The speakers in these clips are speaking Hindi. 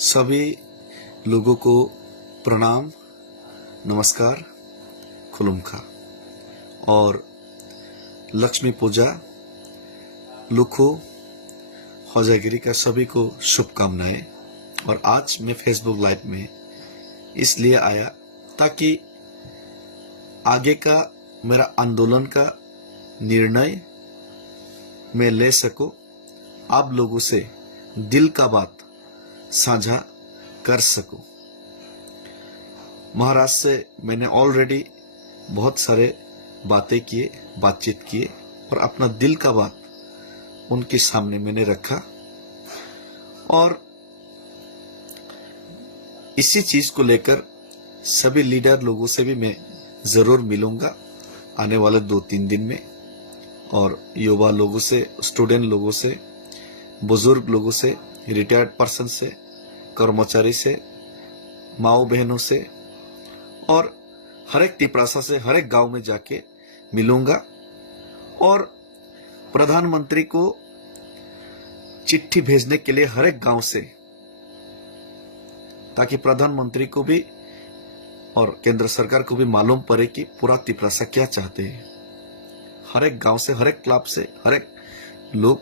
सभी लोगों को प्रणाम, नमस्कार, खुलुमखा और लक्ष्मी पूजा, लुखो, होजागिरी का सभी को शुभकामनाएं। और आज मैं फेसबुक लाइव में इसलिए आया ताकि आगे का मेरा आंदोलन का निर्णय मैं ले सकूं, आप लोगों से दिल का बात साझा कर सकूं। महाराष्ट्र से मैंने ऑलरेडी बहुत सारे बातचीत किए और अपना दिल का बात उनके सामने मैंने रखा और इसी चीज को लेकर सभी लीडर लोगों से भी मैं जरूर मिलूंगा आने वाले 2-3 दिन में, और युवा लोगों से, स्टूडेंट लोगों से, बुजुर्ग लोगों से, रिटायर्ड पर्सन से, कर्मचारी से, माओ बहनों से और हर एक तिपरासा से, हर एक गांव में जाके मिलूंगा और प्रधानमंत्री को चिट्ठी भेजने के लिए हर एक गांव से, ताकि प्रधानमंत्री को भी और केंद्र सरकार को भी मालूम पड़े कि पूरा तिपरासा क्या चाहते हैं। हर एक गांव से, हर एक क्लब से, हर एक लोग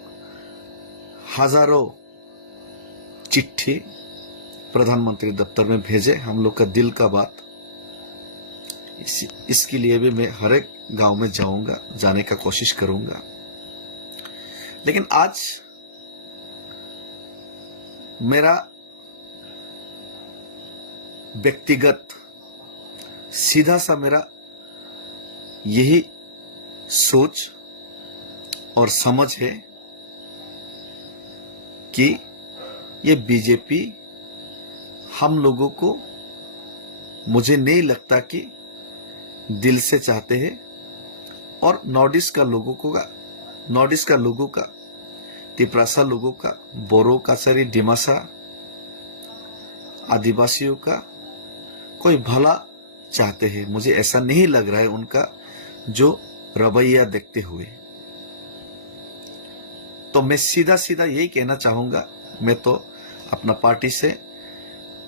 हजारों चिट्ठी प्रधानमंत्री दफ्तर में भेजे, हम लोग का दिल का बात। इसके लिए भी मैं हर एक गांव में जाऊंगा, जाने का कोशिश करूंगा। लेकिन आज मेरा व्यक्तिगत सीधा सा मेरा यही सोच और समझ है कि ये बीजेपी हम लोगों को, मुझे नहीं लगता कि दिल से चाहते हैं। और नॉर्थ ईस्ट का लोगों का, तिपरासा लोगों का, बोरो काचारी, डिमासा आदिवासियों का कोई भला चाहते हैं, मुझे ऐसा नहीं लग रहा है उनका जो रवैया देखते हुए। तो मैं सीधा सीधा यही कहना चाहूंगा, मैं तो अपना पार्टी से,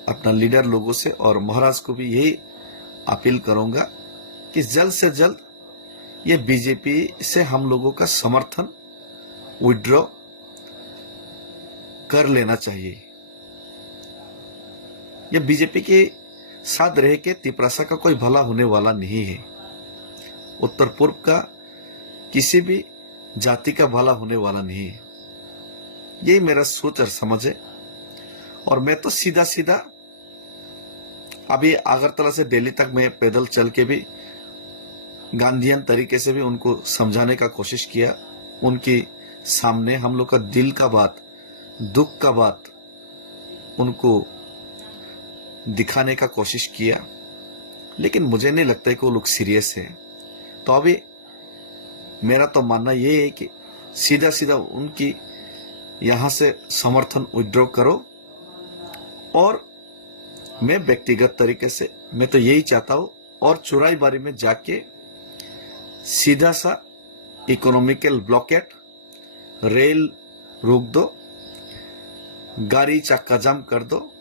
अपना लीडर लोगों से और महाराज को भी यही अपील करूंगा कि जल्द से जल्द ये बीजेपी से हम लोगों का समर्थन विड्रॉ कर लेना चाहिए। ये बीजेपी के साथ रह के तिपरासा का कोई भला होने वाला नहीं है। उत्तर पूर्व का किसी भी जाति का भला होने वाला नहीं है। यही मेरा सोच और समझ है। और मैं तो सीधा सीधा अभी अगरतला से दिल्ली तक मैं पैदल चल के भी गांधीयन तरीके से भी उनको समझाने का कोशिश किया, उनके सामने हम लोग का दिल का बात, दुख का बात उनको दिखाने का कोशिश किया। लेकिन मुझे नहीं लगता है कि वो लोग सीरियस है। तो अभी मेरा तो मानना ये है कि सीधा सीधा उनकी यहां से समर्थन विड्रॉ करो। और मैं व्यक्तिगत तरीके से मैं तो यही चाहता हूं, और चुराई बारी में जाके सीधा सा इकोनॉमिकल ब्लॉकेट, रेल रोक दो, गाड़ी चक्का जाम कर दो,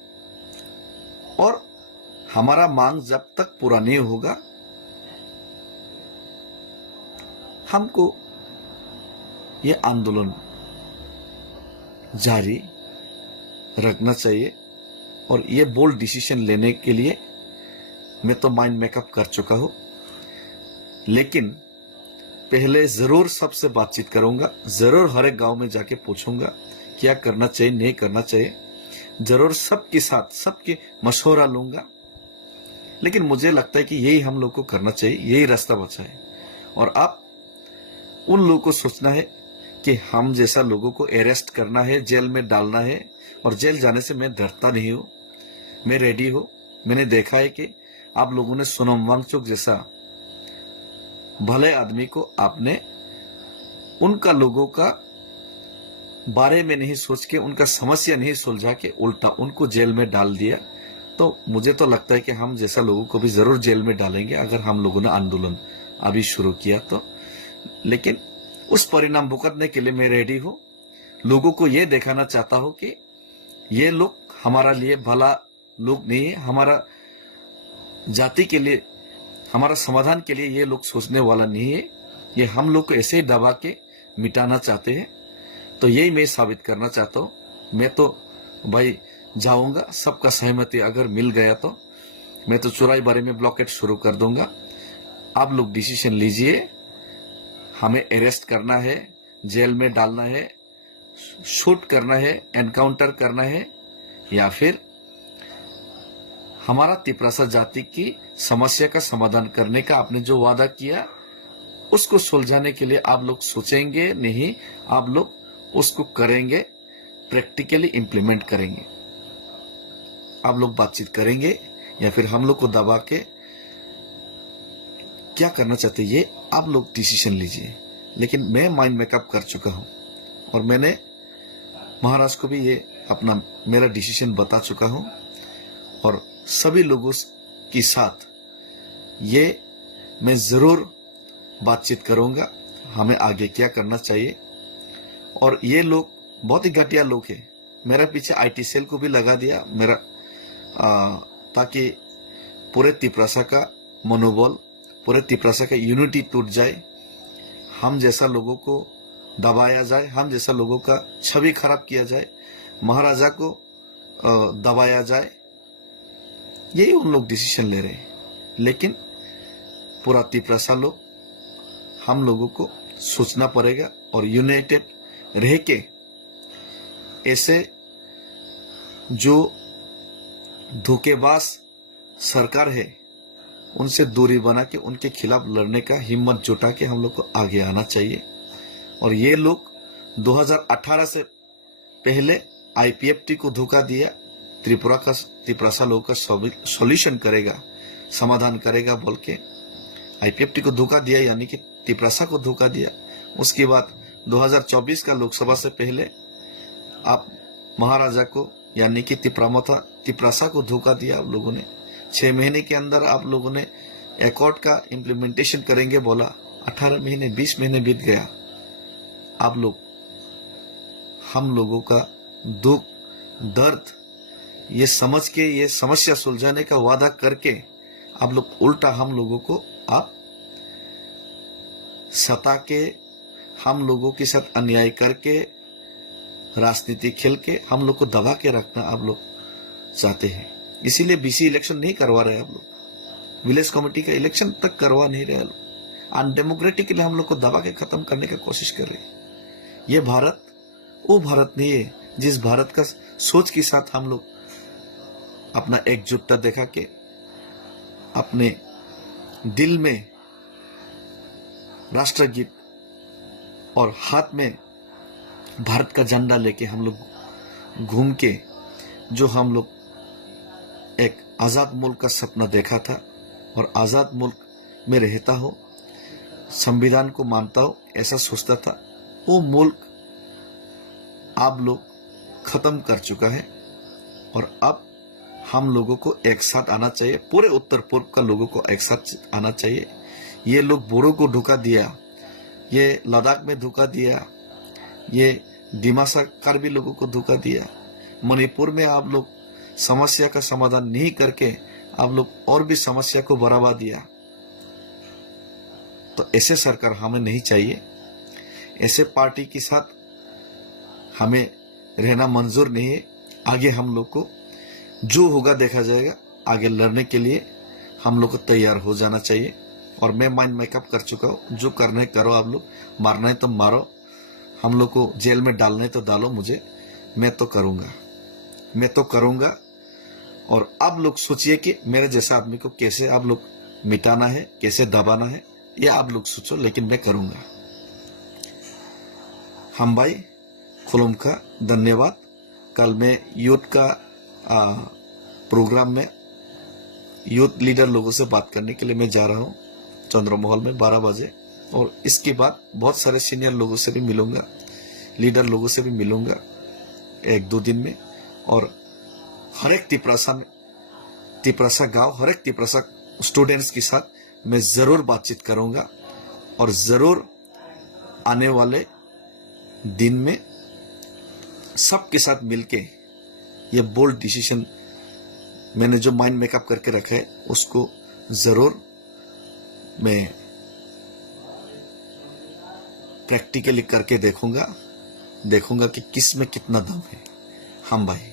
और हमारा मांग जब तक पूरा नहीं होगा हमको ये आंदोलन जारी रखना चाहिए। और ये बोल्ड डिसीजन लेने के लिए मैं तो माइंड मेकअप कर चुका हूं। लेकिन पहले जरूर सबसे बातचीत करूंगा, जरूर हर एक गांव में जाके पूछूंगा क्या करना चाहिए, नहीं करना चाहिए। जरूर सबके साथ सबके मशवरा लूंगा। लेकिन मुझे लगता है कि यही हम लोग को करना चाहिए, यही रास्ता बचा है। और अब उन लोगों को सोचना है कि हम जैसा लोगों को अरेस्ट करना है, जेल में डालना है। और जेल जाने से मैं डरता नहीं हूं, मैं रेडी हूं। मैंने देखा है कि आप लोगों ने सोनम वांगचुक जैसा भले आदमी को आपने उनका लोगों का बारे में नहीं सोच के, उनका समस्या नहीं सुलझा के, उल्टा उनको जेल में डाल दिया। तो मुझे तो लगता है कि हम जैसा लोगों को भी जरूर जेल में डालेंगे अगर हम लोगों ने आंदोलन अभी शुरू किया तो। लेकिन उस परिणाम भुगतने के लिए मैं रेडी हूं। लोगों को यह दिखाना चाहता हूं कि ये लोग हमारा लिए भला लोग नहीं है, हमारा जाति के लिए, हमारा समाधान के लिए ये लोग सोचने वाला नहीं है। ये हम लोग को ऐसे ही दबा के मिटाना चाहते हैं। तो यही मैं साबित करना चाहता हूँ। मैं तो भाई जाऊंगा, सबका सहमति अगर मिल गया तो मैं तो चुराई बारे में ब्लॉकेट शुरू कर दूंगा। आप लोग डिसीजन लीजिए, हमें अरेस्ट करना है, जेल में डालना है, शूट करना है, एनकाउंटर करना है, या फिर हमारा तिपरासा जाति की समस्या का समाधान करने का आपने जो वादा किया उसको सुलझाने के लिए आप लोग सोचेंगे नहीं, आप लोग उसको करेंगे, प्रैक्टिकली इंप्लीमेंट करेंगे। आप लोग बातचीत करेंगे या फिर हम लोग को दबा के क्या करना चाहते ये आप लोग डिसीजन लीजिए। लेकिन मैं माइंड मेकअप कर चुका हूं और मैंने महाराज को भी ये अपना मेरा डिसीजन बता चुका हूं और सभी लोगों के साथ ये मैं जरूर बातचीत करूंगा, हमें आगे क्या करना चाहिए। और ये लोग बहुत ही घटिया लोग हैं। मेरा पीछे आईटी सेल को भी लगा दिया मेरा ताकि पूरे तिपरासा का मनोबल, पूरे तिपरासा का यूनिटी टूट जाए, हम जैसा लोगों को दबाया जाए, हम जैसा लोगों का छवि खराब किया जाए, महाराजा को दबाया जाए। यही उन लोग डिसीजन ले रहे हैं। लेकिन पूरा तिपरासा लोग, हम लोगों को सोचना पड़ेगा और यूनाइटेड रह के ऐसे जो धोखेबाज सरकार है उनसे दूरी बना के उनके खिलाफ लड़ने का हिम्मत जुटा के हम लोग को आगे आना चाहिए। और ये लोग 2018 से पहले आईपीएफटी को धोखा दिया, तिपरासा लोगों का सॉल्यूशन करेगा, समाधान करेगा बोल के आईपीएफटी को धोखा दिया, यानी कि तिपरासा को धोखा दिया। उसके बाद 2024 का लोकसभा से पहले आप महाराजा को यानी कि तिपरासा को धोखा दिया आप लोगों ने। 6 महीने के अंदर आप लोगों ने एकॉर्ड का इम्प्लीमेंटेशन करेंगे बोला, 18 महीने 20 महीने बीत गया। आप लोग हम लोगों का दुख दर्द ये समझ के ये समस्या सुलझाने का वादा करके आप लोग उल्टा हम लोगों को आप सता के, हम लोगों के साथ अन्याय करके, राजनीति खेल के हम लोग को दबा के रखना आप लोग चाहते हैं। इसीलिए बीसी इलेक्शन नहीं करवा रहे आप लोग, विलेज कमेटी का इलेक्शन तक करवा नहीं रहे लोग, अनडेमोक्रेटिकली हम लोग को दबा के खत्म करने का कोशिश कर रहे हैं। ये भारत वो भारत नहीं है जिस भारत का सोच के साथ हम लोग अपना एकजुटता दिखा के अपने दिल में राष्ट्रगीत और हाथ में भारत का झंडा लेके हम लोग घूम के जो हम लोग एक आजाद मुल्क का सपना देखा था और आजाद मुल्क में रहता हो, संविधान को मानता हो, ऐसा सोचता था, वो मुल्क आप लोग खत्म कर चुका है। और अब हम लोगों को एक साथ आना चाहिए, पूरे उत्तर पूर्व का लोगों को एक साथ आना चाहिए। ये लोग बोरो को धोखा दिया, ये लद्दाख में धोखा दिया, ये दिमासा कार्बी लोगों को धोखा दिया, मणिपुर में आप लोग समस्या का समाधान नहीं करके आप लोग और भी समस्या को बढ़ावा दिया। तो ऐसे सरकार हमें नहीं चाहिए, ऐसे पार्टी के साथ हमें रहना मंजूर नहीं है। आगे हम लोग को जो होगा देखा जाएगा, आगे लड़ने के लिए हम लोग को तैयार हो जाना चाहिए। और मैं माइंड मेकअप कर चुका हूँ, जो करना है करो, आप लोग मारना है तो मारो, हम लोग को जेल में डालना है तो डालो, मुझे मैं तो करूंगा। और आप लोग सोचिए कि मेरे जैसा आदमी को कैसे आप लोग मिटाना है, कैसे दबाना है, ये आप लोग सोचो, लेकिन मैं करूंगा। हम भाई खुलम का धन्यवाद। कल मैं यूथ का प्रोग्राम में यूथ लीडर लोगों से बात करने के लिए मैं जा रहा हूँ चंद्रमोहल में 12 बजे। और इसके बाद बहुत सारे सीनियर लोगों से भी मिलूंगा, लीडर लोगों से भी मिलूंगा 1-2 दिन में। और हर एक तिपरासा गांव, हर एक तिपरासा स्टूडेंट्स के साथ मैं जरूर बातचीत करूंगा और जरूर आने वाले दिन में सबके साथ मिलके ये बोल्ड डिसीजन मैंने जो माइंड मेकअप करके रखा है उसको जरूर मैं प्रैक्टिकली करके देखूंगा कि किस में कितना दम है। हम भाई